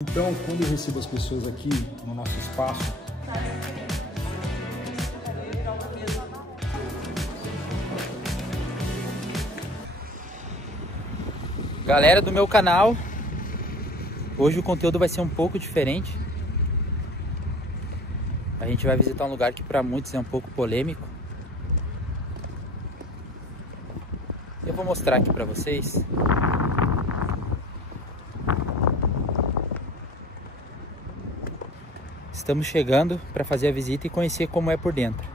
Então, quando eu recebo as pessoas aqui no nosso espaço, galera do meu canal, hoje o conteúdo vai ser um pouco diferente. A gente vai visitar um lugar que para muitos é um pouco polêmico. Eu vou mostrar aqui para vocês. Estamos chegando para fazer a visita e conhecer como é por dentro.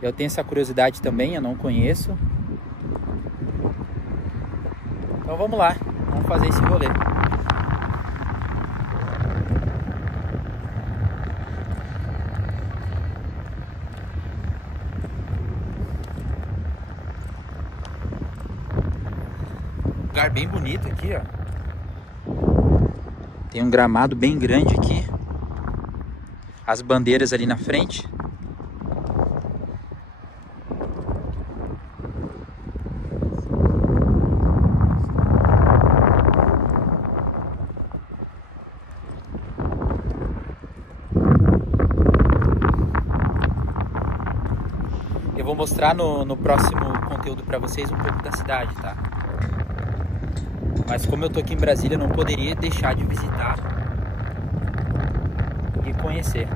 Eu tenho essa curiosidade também, eu não conheço. Então vamos lá, vamos fazer esse rolê. Lugar bem bonito aqui, ó. Tem um gramado bem grande aqui. As bandeiras ali na frente. Eu vou mostrar no próximo conteúdo para vocês um pouco da cidade, tá? Mas como eu tô aqui em Brasília, eu não poderia deixar de visitar e conhecer.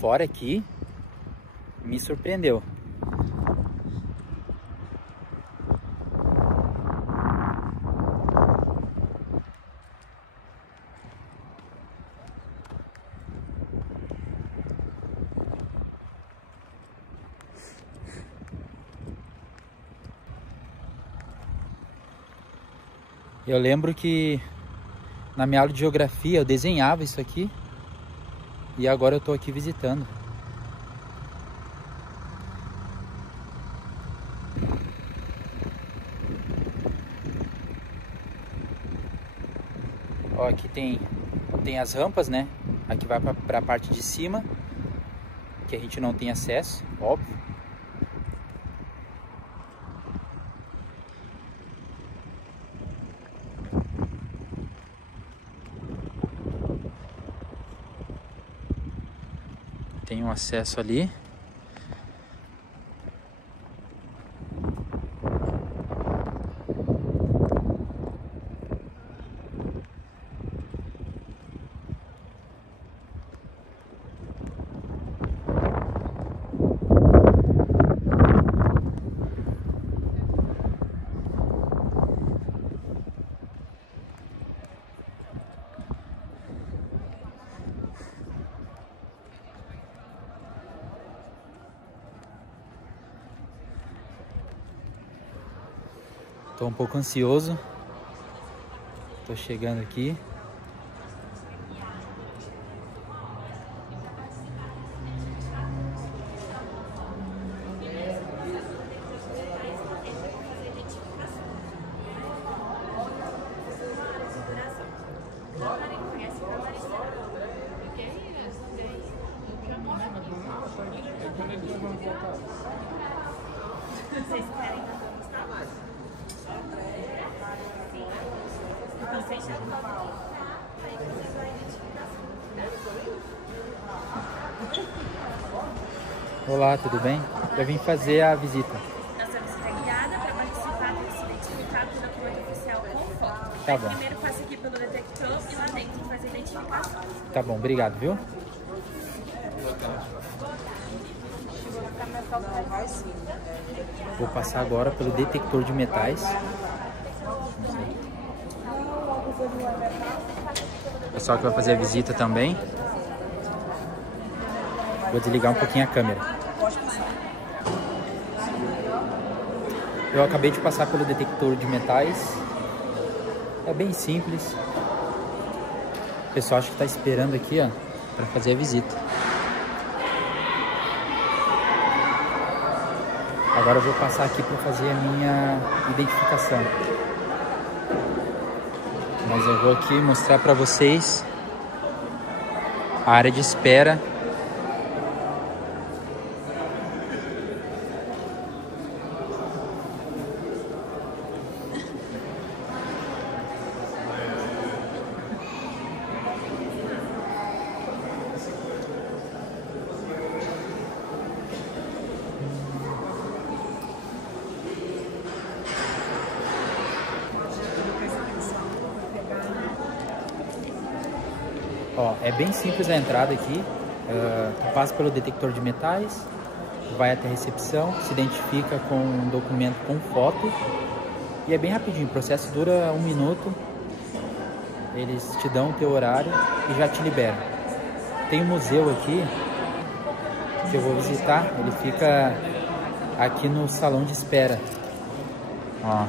Fora aqui, me surpreendeu. Eu lembro que na minha aula de geografia eu desenhava isso aqui e agora eu tô aqui visitando. Ó, aqui tem as rampas, né? Aqui vai para a parte de cima, que a gente não tem acesso, óbvio. Tem um acesso ali. Tô um pouco ansioso. Tô chegando aqui. Vocês querem mostrar mais? Então, fecha a foto. Aí você vai identificar. Olá, tudo bem? Eu vim fazer a visita. Nossa visita guiada para participar desse identificado do documento oficial com foto. Tá bom. Primeiro passa aqui pelo detector e lá dentro faz a identificação. Tá bom, obrigado, viu? Vou passar agora pelo detector de metais. O pessoal que vai fazer a visita também. Vou desligar um pouquinho a câmera. Eu acabei de passar pelo detector de metais. É bem simples. O pessoal acho que está esperando aqui, ó, para fazer a visita. Agora eu vou passar aqui para fazer a minha identificação. Mas eu vou aqui mostrar para vocês a área de espera. Ó, é bem simples a entrada aqui. Tu passa pelo detector de metais, vai até a recepção, se identifica com um documento com foto e é bem rapidinho. O processo dura 1 minuto. Eles te dão o teu horário e já te liberam. Tem um museu aqui que eu vou visitar. Ele fica aqui no salão de espera. Ó,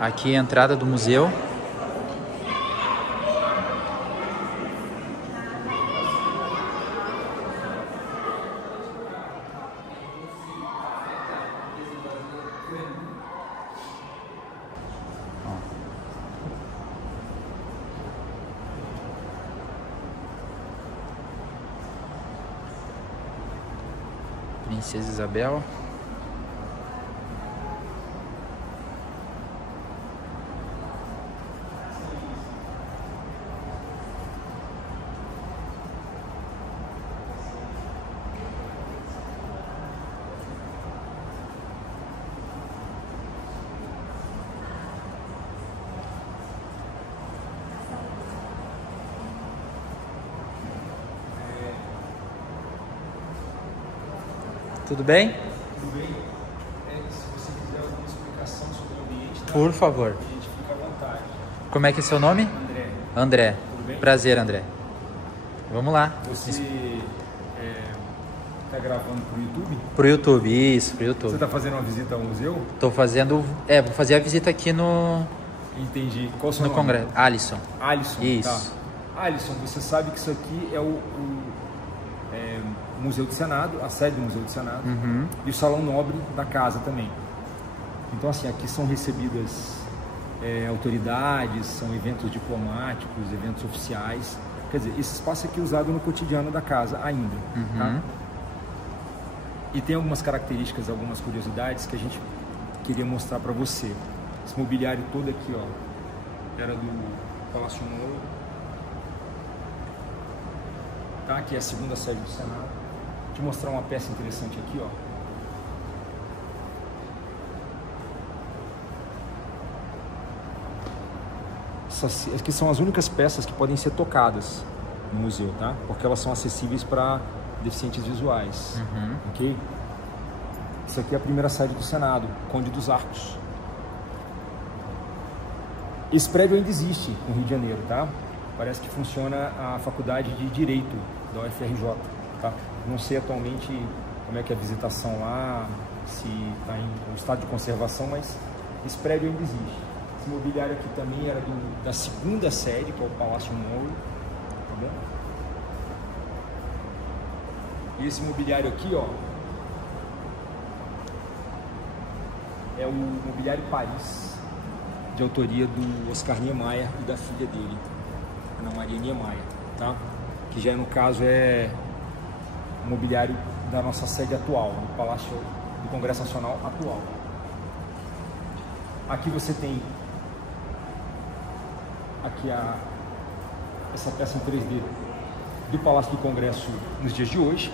aqui é a entrada do museu. Princesa Isabel. Tudo bem? Tudo bem? Se você quiser alguma explicação sobre o ambiente, Por favor. a gente fica à vontade. Como é que é seu nome? André, André. tudo bem? Prazer, André. Vamos lá. Você está gravando para o YouTube? Pro YouTube, isso, pro Você YouTube. está fazendo uma visita ao museu? Tô fazendo... vou fazer a visita aqui no Entendi. Qual o seu no nome? Congresso. Alisson. Alisson. Isso. Tá. Alisson, você sabe que isso aqui é o Museu do Senado, a sede do Museu do Senado, e o Salão Nobre da casa também. Então, assim, aqui são recebidas autoridades, são eventos diplomáticos, eventos oficiais. Quer dizer, esse espaço aqui é usado no cotidiano da casa ainda. Tá? E tem algumas características, algumas curiosidades que a gente queria mostrar para você. Esse mobiliário todo aqui, ó, era do Palácio Monroe. Tá? Aqui é a segunda sede do Senado. Vou te mostrar uma peça interessante aqui, ó. Essas aqui são as únicas peças que podem ser tocadas no museu, tá? Porque elas são acessíveis para deficientes visuais, ok? Isso aqui é a primeira sede do Senado, Conde dos Arcos. Esse prédio ainda existe no Rio de Janeiro, tá? Parece que funciona a Faculdade de Direito da UFRJ, tá? Não sei atualmente como é que é a visitação lá, se está em estado de conservação, mas esse prédio ainda existe. Esse mobiliário aqui também era da segunda sede, que é o Palácio Monroe, tá bom? E esse mobiliário aqui, ó, é o mobiliário Paris, de autoria do Oscar Niemeyer e da filha dele, Ana Maria Niemeyer, tá? Que já no caso é o mobiliário da nossa sede atual, do Palácio do Congresso Nacional atual. Aqui você tem aqui essa peça em 3D do Palácio do Congresso nos dias de hoje,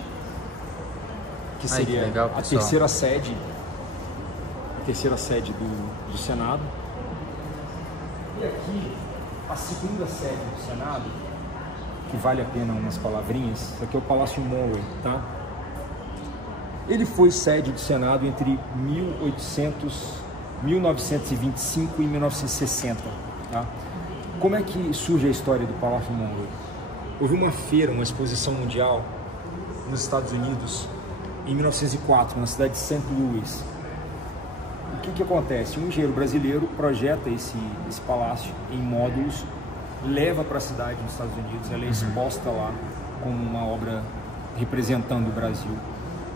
que seria que legal, a terceira sede do Senado. E aqui a segunda sede do Senado, que vale a pena umas palavrinhas. Isso aqui é o Palácio Monroe, tá? Ele foi sede do Senado entre 1925 e 1960, tá? Como é que surge a história do Palácio Monroe? Houve uma feira, uma exposição mundial nos Estados Unidos em 1904, na cidade de St. Louis. O que acontece? Um engenheiro brasileiro projeta esse palácio em módulos, leva para a cidade nos Estados Unidos, ela é exposta lá como uma obra representando o Brasil.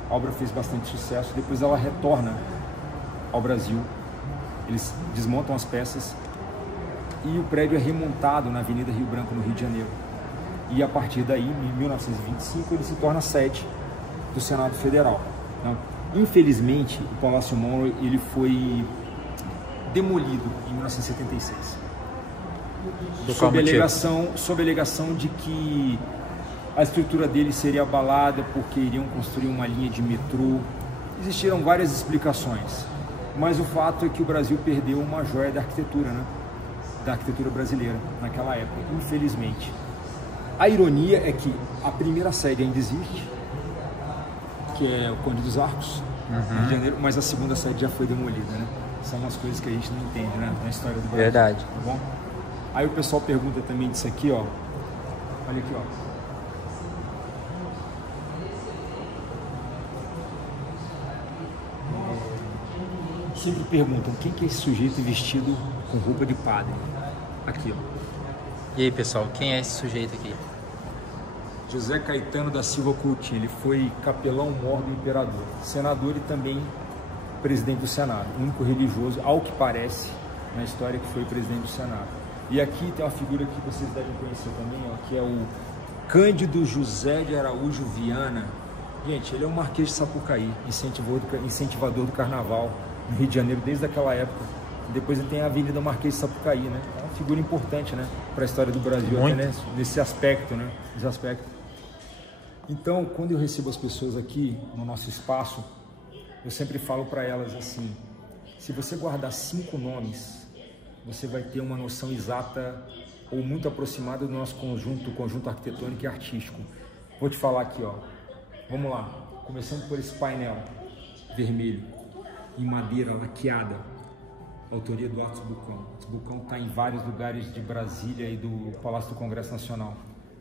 A obra fez bastante sucesso, depois ela retorna ao Brasil, eles desmontam as peças e o prédio é remontado na Avenida Rio Branco, no Rio de Janeiro. E a partir daí, em 1925, ele se torna sede do Senado Federal. Infelizmente, o Palácio Monroe ele foi demolido em 1976. Sob a alegação de que a estrutura dele seria abalada porque iriam construir uma linha de metrô. Existiram várias explicações, mas o fato é que o Brasil perdeu uma joia da arquitetura, né? Da arquitetura brasileira naquela época, infelizmente. A ironia é que a primeira sede ainda existe, que é o Conde dos Arcos, Rio de Janeiro, mas a segunda sede já foi demolida, né? São umas coisas que a gente não entende, né? Na história do Brasil. Verdade. Tá bom? Aí o pessoal pergunta também disso aqui, ó. Olha aqui, ó. Sempre perguntam quem que é esse sujeito vestido com roupa de padre. Aqui, ó. E aí, pessoal, quem é esse sujeito aqui? José Caetano da Silva Coutinho. Ele foi capelão-mor do imperador, senador e também presidente do Senado. O único religioso, ao que parece, na história que foi presidente do Senado. E aqui tem uma figura que vocês devem conhecer também, ó, que é o Cândido José de Araújo Viana. Gente, ele é um marquês de Sapucaí, incentivador do carnaval no Rio de Janeiro desde aquela época. Depois ele tem a Avenida Marquês de Sapucaí, né? É uma figura importante, né, para a história do Brasil, até, né? Nesse aspecto, né? Nesse aspecto. Então, quando eu recebo as pessoas aqui no nosso espaço, eu sempre falo para elas assim: se você guardar 5 nomes, você vai ter uma noção exata ou muito aproximada do nosso conjunto arquitetônico e artístico. Vou te falar aqui, ó. Vamos lá. Começando por esse painel vermelho, em madeira laqueada, autoria do Atos Bucão. Atos Bucão está em vários lugares de Brasília e do Palácio do Congresso Nacional.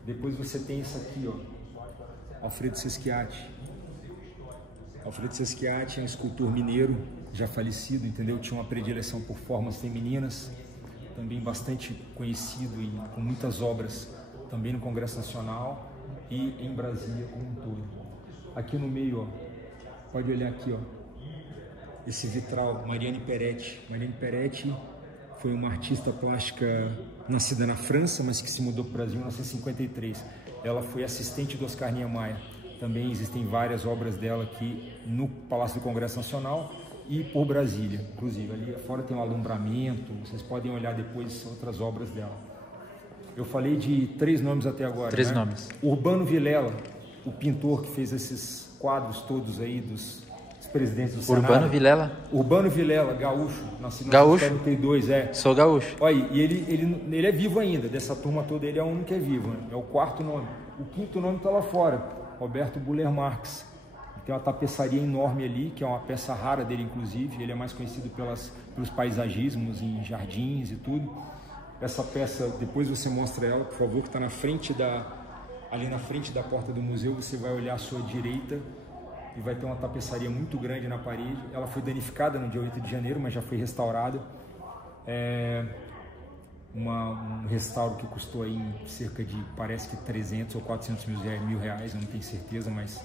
Depois você tem isso aqui, ó. Alfredo Sesquiati. Alfredo Sesquiati é um escultor mineiro, já falecido, entendeu? Tinha uma predileção por formas femininas, também bastante conhecido e com muitas obras, também no Congresso Nacional e em Brasília como um todo. Aqui no meio, ó, pode olhar aqui, ó, esse vitral, Mariane Peretti. Mariane Peretti foi uma artista plástica nascida na França, mas que se mudou para o Brasil em 1953. Ela foi assistente do Oscar Niemeyer. Também existem várias obras dela aqui no Palácio do Congresso Nacional e por Brasília. Inclusive, ali fora tem um alumbramento, vocês podem olhar depois outras obras dela. Eu falei de 3 nomes até agora. 3 né? nomes. Urbano Vilela, o pintor que fez esses quadros todos aí dos presidentes do Senado. Urbano Vilela? Urbano Vilela, gaúcho, nascido em Gaúcho? 1942, é. Sou gaúcho. Olha, e ele é vivo ainda, dessa turma toda ele é o único que é vivo, né? É o 4º nome. O 5º nome está lá fora, Roberto Buller Marx. Tem uma tapeçaria enorme ali, que é uma peça rara dele, inclusive. Ele é mais conhecido pelos paisagismos em jardins e tudo. Essa peça, depois você mostra ela, por favor, que está na frente ali na frente da porta do museu. Você vai olhar à sua direita e vai ter uma tapeçaria muito grande na parede. Ela foi danificada no dia 8 de janeiro, mas já foi restaurada. Um restauro que custou aí cerca de, parece que 300 ou 400 mil reais, eu não tenho certeza, mas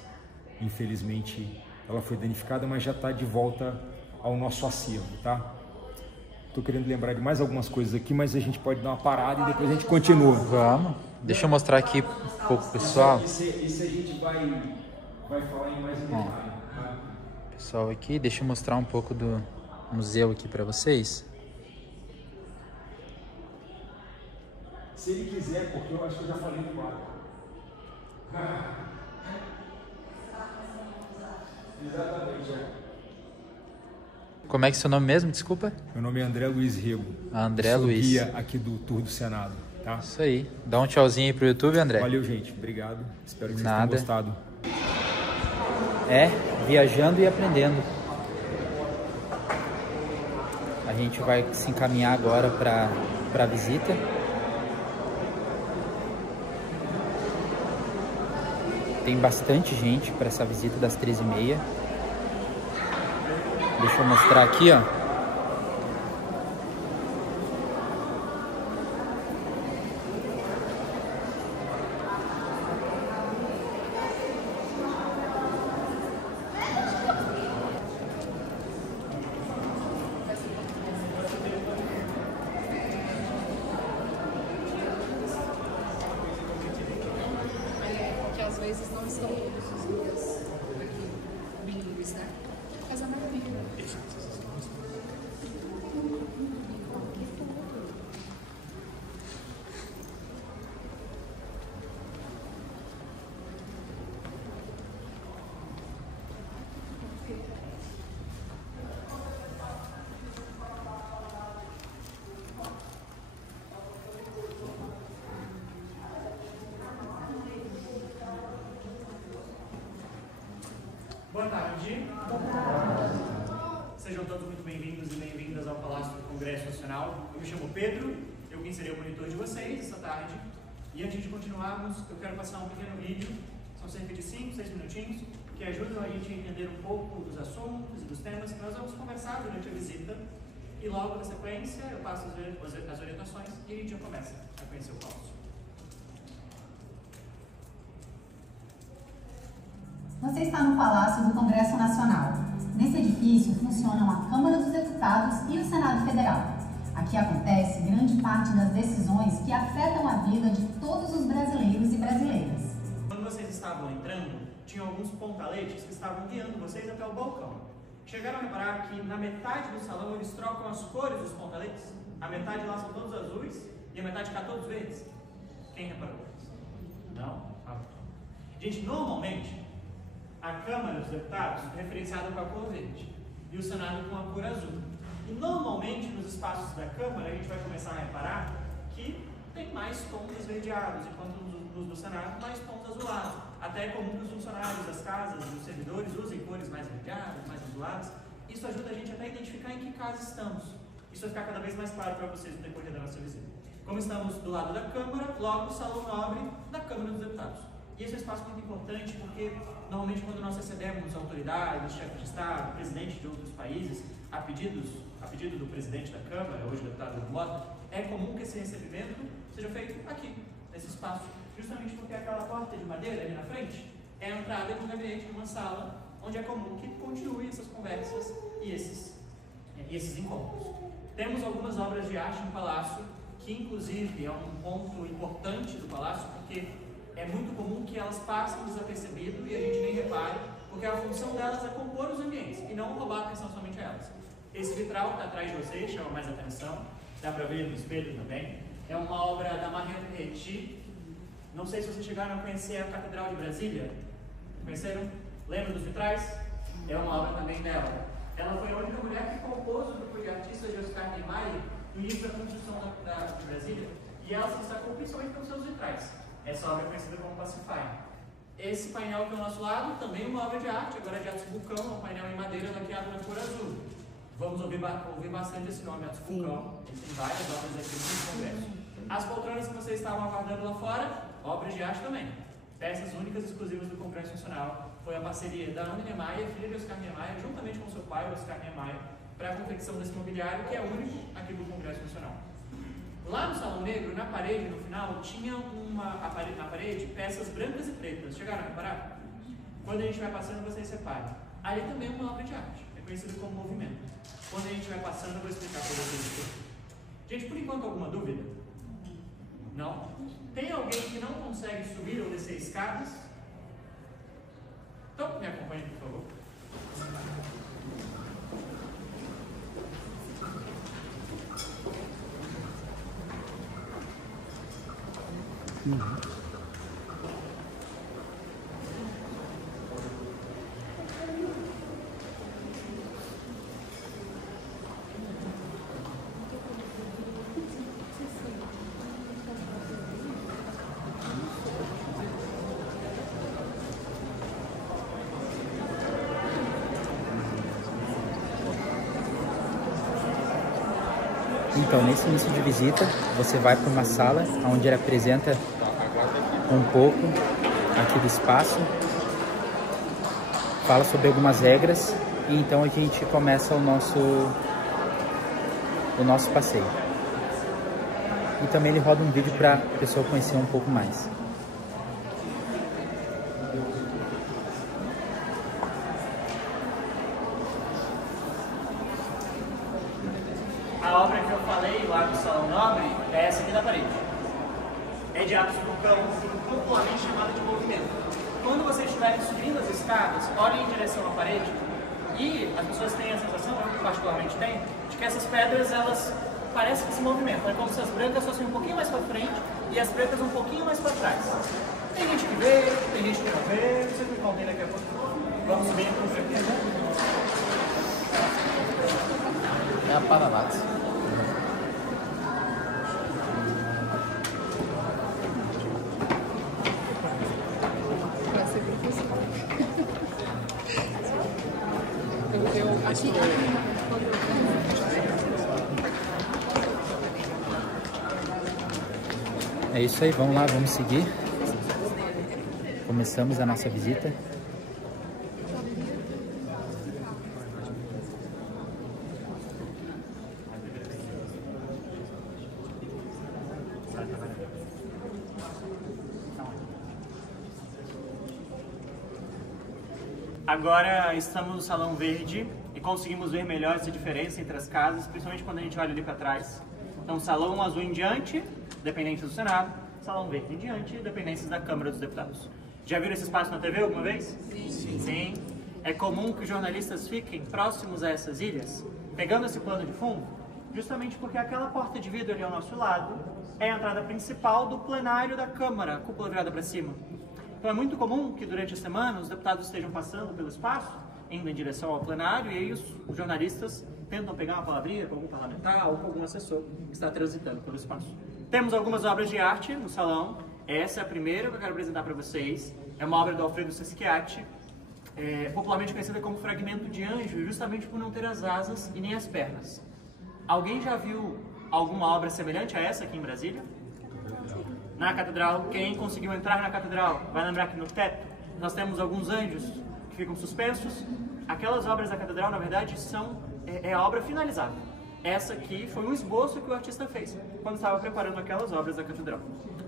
infelizmente ela foi danificada, mas já está de volta ao nosso acervo, tá? Estou querendo lembrar de mais algumas coisas aqui, mas a gente pode dar uma parada e depois a gente continua. Vamos. Deixa eu mostrar aqui um pouco, pessoal. Esse a gente vai falar em mais um detalhe. Tá? Pessoal, aqui, deixa eu mostrar um pouco do museu aqui para vocês. Se ele quiser, porque eu acho que eu já falei do quadro. Exatamente, é. Como é que é seu nome mesmo? Desculpa. Meu nome é André Luiz Rego. André Sou Luiz. guia aqui do Tour do Senado, tá? Isso aí. Dá um tchauzinho aí pro YouTube, André. Valeu, gente. Obrigado. Espero que vocês Nada. tenham gostado. Viajando e aprendendo. A gente vai se encaminhar agora para a visita. Tem bastante gente para essa visita das 13h30. Deixa eu mostrar aqui, ó. Que às vezes não estão todos os dias aqui bilíngues, né? Mas a maioria. tarde. Sejam todos muito bem-vindos e bem-vindas ao Palácio do Congresso Nacional. Eu me chamo Pedro, eu quem serei o monitor de vocês essa tarde. E antes de continuarmos, eu quero passar um pequeno vídeo, são cerca de 5, 6 minutinhos, que ajudam a gente a entender um pouco dos assuntos e dos temas que nós vamos conversar durante a visita. E logo na sequência eu passo as orientações e a gente já começa a conhecer o Palácio. Você está no Palácio do Congresso Nacional. Nesse edifício funcionam a Câmara dos Deputados e o Senado Federal. Aqui acontece grande parte das decisões que afetam a vida de todos os brasileiros e brasileiras. Quando vocês estavam entrando, tinha alguns pontaletes que estavam guiando vocês até o balcão. Chegaram a reparar que na metade do salão eles trocam as cores dos pontaletes? A metade lá são todos azuis e a metade cá todos verdes. Quem reparou? Não? Gente, normalmente a Câmara dos Deputados é referenciada com a cor verde e o Senado com a cor azul. E normalmente nos espaços da Câmara a gente vai começar a reparar que tem mais tons esverdeados, enquanto nos do Senado mais tons azulados. Até é comum que os funcionários das casas, os servidores, usem cores mais esverdeadas, mais azuladas. Isso ajuda a gente até a identificar em que casa estamos. Isso vai ficar cada vez mais claro para vocês no decorrer da nossa visita. Como estamos do lado da Câmara, logo o Salão Nobre da Câmara dos Deputados. E esse é um espaço muito importante porque, normalmente, quando nós recebemos autoridades, chefes de Estado, presidentes de outros países, a pedido do presidente da Câmara, hoje o deputado do Mota, é comum que esse recebimento seja feito aqui, nesse espaço, justamente porque aquela porta de madeira ali na frente é a entrada de um gabinete, de uma sala, onde é comum que continue essas conversas e esses encontros. Temos algumas obras de arte no Palácio, que inclusive é um ponto importante do Palácio, porque é muito comum que elas passem desapercebido e a gente nem repare, porque a função delas é compor os ambientes e não roubar a atenção somente a elas. Esse vitral que está atrás de vocês chama mais atenção, dá para ver no espelho também. É uma obra da Mariette. Não sei se vocês chegaram a conhecer a Catedral de Brasília. Conheceram? Lembram dos vitrais? É uma obra também dela. Ela foi a única mulher que compôs o grupo de artistas de Oscar Niemeyer no início da construção de Brasília, e ela se destacou principalmente pelos seus vitrais. Essa obra é conhecida como Pacify. Esse painel aqui ao nosso lado, também uma obra de arte, agora de Atos Vulcão, um painel em madeira laqueado na cor azul. Vamos ouvir bastante esse nome, Atos Vulcão. Ele tem várias obras aqui no Congresso. As poltronas que vocês estavam aguardando lá fora, obras de arte também. Peças únicas exclusivas do Congresso Nacional. Foi a parceria da Ana Niemeyer, filha de Oscar Niemeyer, juntamente com seu pai, Oscar Niemeyer, para a confecção desse mobiliário, que é único aqui do Congresso Nacional. Lá no Salão Negro, na parede, no final, tinha na parede peças brancas e pretas. Chegaram a reparar? Quando a gente vai passando, vocês separam. Ali também é uma obra de arte, é conhecido como movimento. Quando a gente vai passando, eu vou explicar para vocês. Gente, por enquanto, alguma dúvida? Não? Tem alguém que não consegue subir ou descer escadas? Então, me acompanhe, por favor. Então, nesse início de visita, você vai para uma sala onde ele apresenta um pouco aqui do espaço, fala sobre algumas regras e então a gente começa o nosso passeio. E também ele roda um vídeo para a pessoa conhecer um pouco mais. A obra que eu falei lá do Salão Nobre é essa aqui da parede. É de Atos Vulcão, popularmente chamada de movimento. Quando vocês estiverem subindo as escadas, olhem em direção à parede e as pessoas têm a sensação, eu particularmente tenho, de que essas pedras, elas parecem que se movimentam. É como se as brancas fossem um pouquinho mais para frente e as pretas um pouquinho mais para trás. Tem gente que vê, tem gente que não vê, vocês me contem daqui a pouco. Vamos subir com certeza. É a Paralax. É isso aí, vamos lá, vamos seguir. Começamos a nossa visita. Agora estamos no Salão Verde e conseguimos ver melhor essa diferença entre as casas, principalmente quando a gente olha ali para trás. Então, Salão Azul em diante, dependências do Senado, Salão Verde em diante, dependências da Câmara dos Deputados. Já viram esse espaço na TV alguma vez? Sim. Sim. É comum que os jornalistas fiquem próximos a essas ilhas, pegando esse plano de fundo, justamente porque aquela porta de vidro ali ao nosso lado é a entrada principal do plenário da Câmara, cúpula virada para cima. Então é muito comum que durante a semana os deputados estejam passando pelo espaço, indo em direção ao plenário, e aí os jornalistas tentam pegar uma palavrinha com algum parlamentar ou com algum assessor que está transitando pelo espaço. Temos algumas obras de arte no salão. Essa é a primeira que eu quero apresentar para vocês. É uma obra do Alfredo Seschiatti, popularmente conhecida como Fragmento de Anjo, justamente por não ter as asas e nem as pernas. Alguém já viu alguma obra semelhante a essa aqui em Brasília? Na catedral, quem conseguiu entrar na catedral vai lembrar que no teto nós temos alguns anjos que ficam suspensos. Aquelas obras da catedral, na verdade, é a obra finalizada. Essa aqui foi um esboço que o artista fez quando estava preparando aquelas obras da catedral.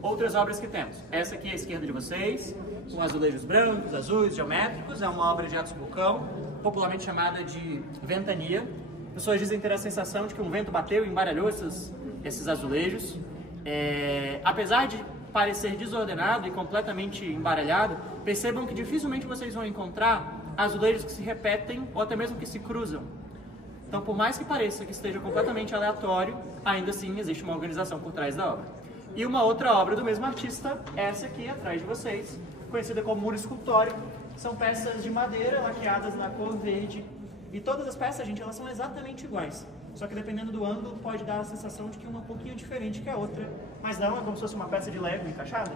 Outras obras que temos, essa aqui à esquerda de vocês, com azulejos brancos, azuis, geométricos, é uma obra de Atos Bulcão, popularmente chamada de ventania. Pessoas dizem ter a sensação de que um vento bateu e embaralhou esses azulejos. Apesar de parecer desordenado e completamente embaralhado, percebam que dificilmente vocês vão encontrar azulejos que se repetem ou até mesmo que se cruzam. Então, por mais que pareça que esteja completamente aleatório, ainda assim existe uma organização por trás da obra. E uma outra obra do mesmo artista, essa aqui atrás de vocês, conhecida como muro escultório. São peças de madeira laqueadas na cor verde. E todas as peças, gente, elas são exatamente iguais. Só que dependendo do ângulo, pode dar a sensação de que uma é um pouquinho diferente que a outra. Mas não, é como se fosse uma peça de Lego encaixada.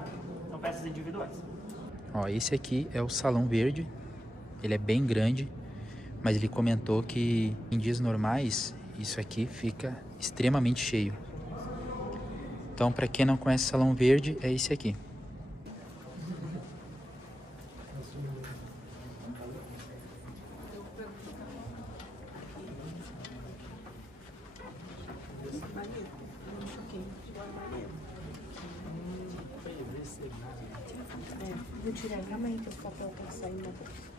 São peças individuais. Ó, esse aqui é o Salão Verde. Ele é bem grande, mas ele comentou que em dias normais isso aqui fica extremamente cheio. Então, para quem não conhece o Salão Verde, é esse aqui. Vou tirar realmente esse papel que saiu na bolsa.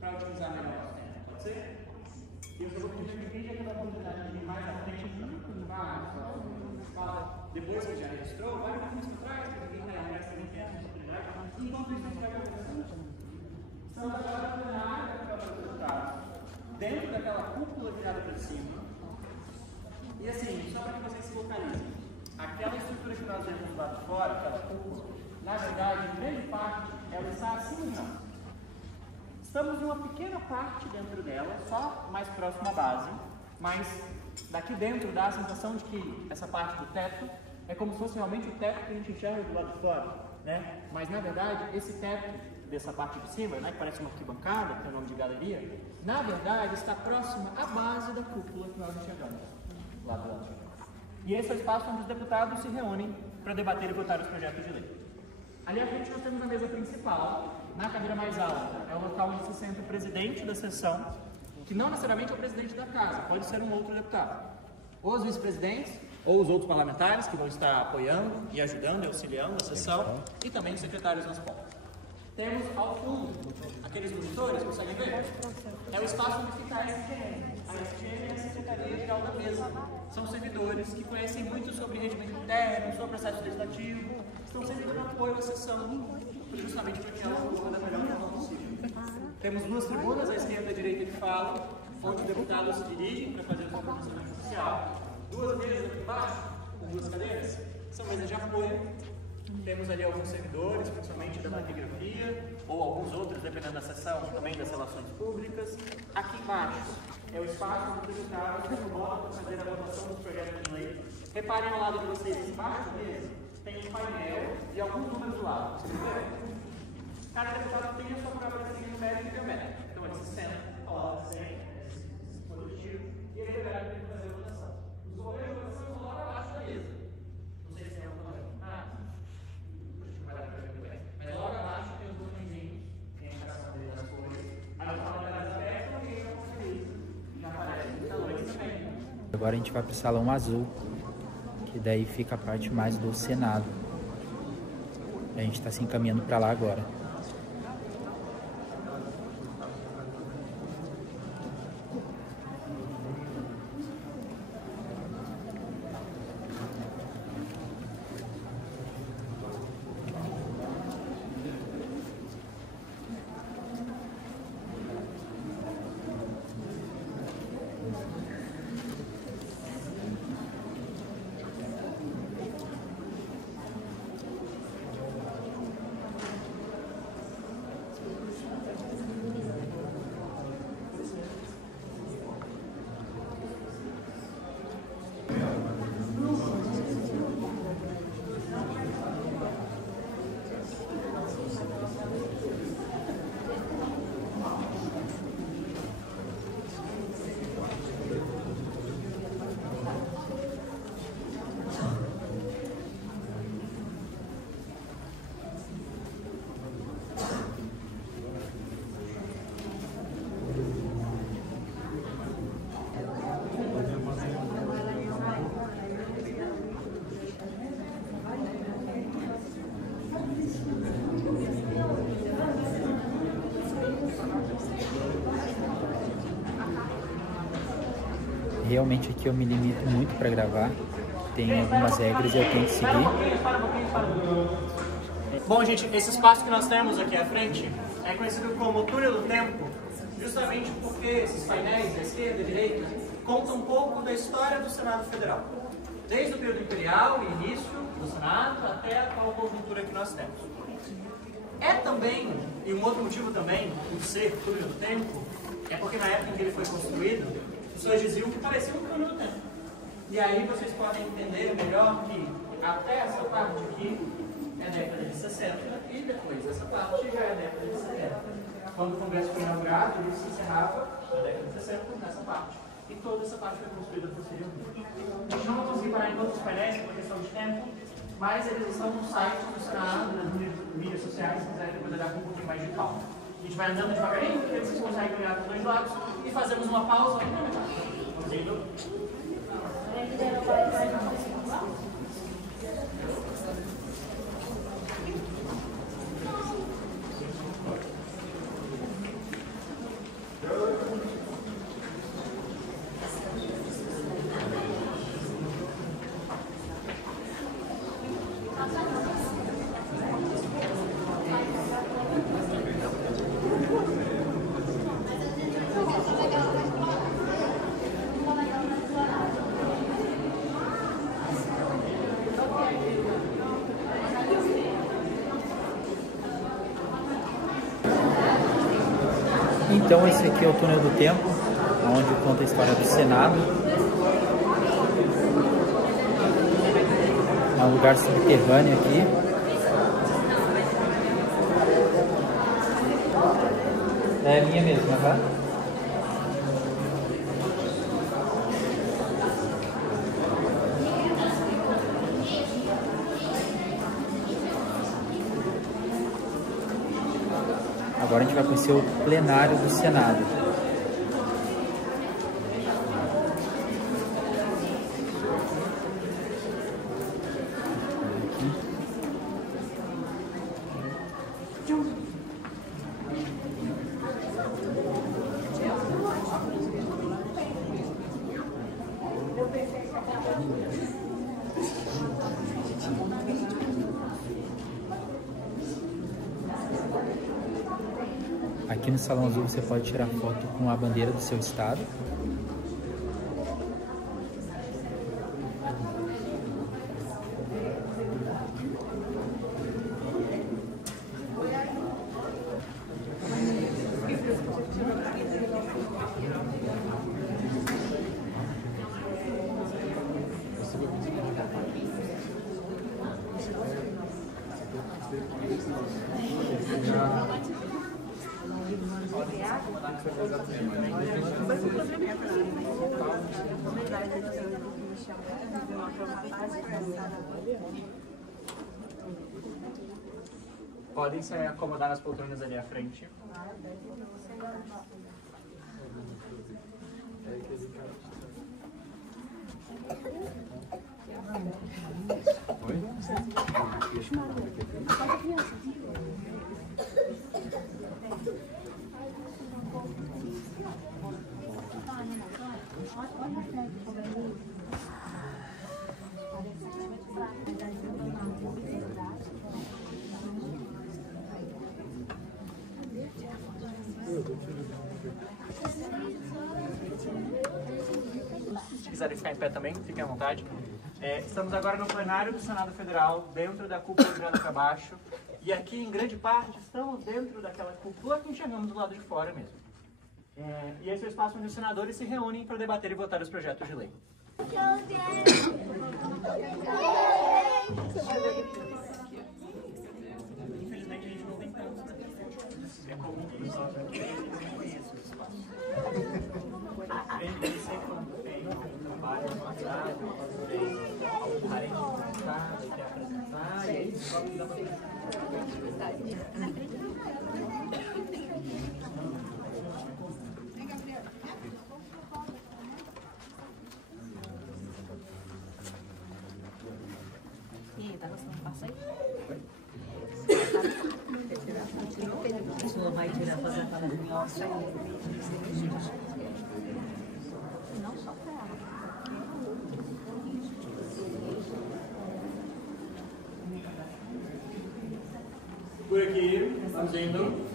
Para utilizar melhor o tempo, pode ser? E eu só vou pedir que quem já teve a oportunidade de ir mais à frente, depois que já registrou, vai um pouquinho atrás, para quem já tem a oportunidade. Enquanto isso, a gente vai conversando. Estamos agora na área da Câmara dos Deputados, dentro daquela cúpula virada para cima. E assim, só para que vocês se localizem, aquela estrutura que nós vemos do lado de fora, aquela cúpula, na verdade, em grande parte, ela está acima de nós. Estamos em uma pequena parte dentro dela, só mais próximo à base, mas daqui dentro dá a sensação de que essa parte do teto é como se fosse realmente o teto que a gente enxerga do lado de fora, né? Mas na verdade, esse teto dessa parte de cima, né, que parece uma arquibancada, que tem o nome de galeria, na verdade está próxima à base da cúpula que nós enxergamos lá do lado de fora. E esse é o espaço onde os deputados se reúnem para debater e votar os projetos de lei. Ali à frente nós temos a mesa principal. Na cadeira mais alta é o local onde se senta o presidente da sessão, que não necessariamente é o presidente da casa, pode ser um outro deputado. Ou os vice-presidentes, ou os outros parlamentares que vão estar apoiando e ajudando e auxiliando a sessão, e também os secretários nas pontas. Temos ao fundo, aqueles monitores, conseguem ver? É o espaço onde fica a SGM. A SGM é a Secretaria Geral da Mesa. São servidores que conhecem muito sobre regimento interno, sobre processo legislativo, estão sempre dando apoio à sessão, justamente para que ela ocorra da melhor forma possível. Temos duas tribunas, à esquerda e à direita de fala, onde os deputados se dirigem para fazer o seu pronunciamento oficial. duas mesas aqui embaixo, com duas cadeiras, são mesas de apoio. Temos ali alguns servidores, principalmente da taquigrafia, ou alguns outros, dependendo da seção, também das relações públicas. Aqui embaixo é o espaço do tributário, que coloca para fazer a votação dos projetos de lei. Reparem ao lado de vocês, embaixo dele, tem um painel e alguns números do lado. Cada deputado tem a sua própria casinha numérica e geométrica. Então ele se senta, coloca 100, positivo, e ele libera para fazer a votação. Os governos de votação vão lá abaixo da mesa. Não sei se tem algum problema. Mas logo abaixo tem os botõezinhos, tem a indicação dele das cores. Aí eu falo da casa aberta, e eu consegui. Já aparece os talões também. Agora a gente vai para o salão azul, que daí fica a parte mais do Senado. A gente está se encaminhando para lá agora. Realmente aqui eu me limito muito para gravar, tem algumas regras e eu tenho que seguir. Bom, gente, esse espaço que nós temos aqui à frente é conhecido como túnel do tempo, justamente porque esses painéis da esquerda e direita contam um pouco da história do Senado Federal, desde o período imperial, o início do Senado, até a atual conjuntura que nós temos. É também, e um outro motivo também, por ser túnel do tempo, é porque na época em que ele foi construído, as pessoas diziam que parecia um túnel do tempo. E aí vocês podem entender melhor que até essa parte aqui é a década de 60 e depois essa parte já é a década de 70. Quando o Congresso foi inaugurado, ele se encerrava na década de 60 nessa parte. E toda essa parte foi construída posteriormente. A gente não vai conseguir parar em todos os painéis por questão de tempo, mas eles estão no site do Senado, nas mídias sociais, se quiserem depois olhar com um pouquinho mais de calma. A gente vai andando devagarinho, porque vocês conseguem olhar para os dois lados e fazemos uma pausa aqui na metade. Vamos indo. Então esse aqui é o túnel do tempo, onde conta a história do Senado. É um lugar subterrâneo aqui. É minha mesmo, tá? Agora a gente vai conhecer o plenário do Senado. Aqui no Salão Azul você pode tirar foto com a bandeira do seu estado. Podem se acomodar nas poltronas ali à frente. Se quiserem ficar em pé também, fiquem à vontade. Estamos agora no plenário do Senado Federal, dentro da cúpula virada para baixo. E aqui, em grande parte, estamos dentro daquela cúpula que enxergamos do lado de fora mesmo. E esse é o espaço onde os senadores se reúnem para debater e votar os projetos de lei. Infelizmente, a gente não tem tantos, né? É comum que o pessoal já conheça os espaços. Depende de ser quando tem trabalho no WhatsApp, quando tem algum parente que casa e quer apresentar, e aí só que dá para ver. E aí, tá gostando do passeio? Vai tirar, fazer aquela nossa. Não só pra ela. Por aqui, estamos indo.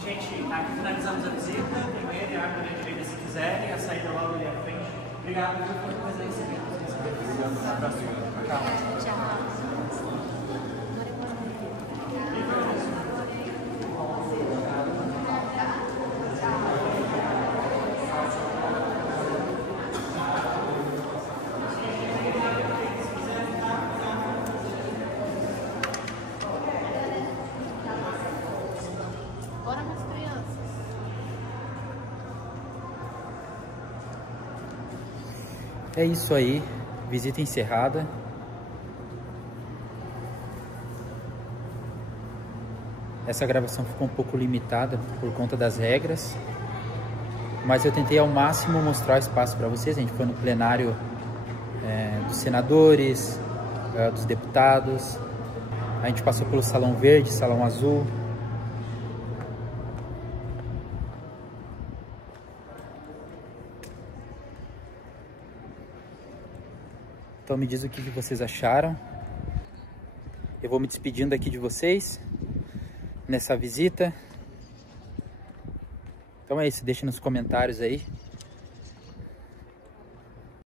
Gente, aqui finalizamos a visita. Tem banheiro e água ali à direita se quiserem. A saída logo ali à frente. Obrigado por presença. Tchau. Bora, minhas crianças. É isso aí, visita encerrada. Essa gravação ficou um pouco limitada por conta das regras, mas eu tentei ao máximo mostrar o espaço para vocês. A gente foi no plenário dos senadores, dos deputados, a gente passou pelo salão verde, salão azul. Então me diz o que vocês acharam. Eu vou me despedindo aqui de vocês nessa visita. Então é isso, deixa nos comentários aí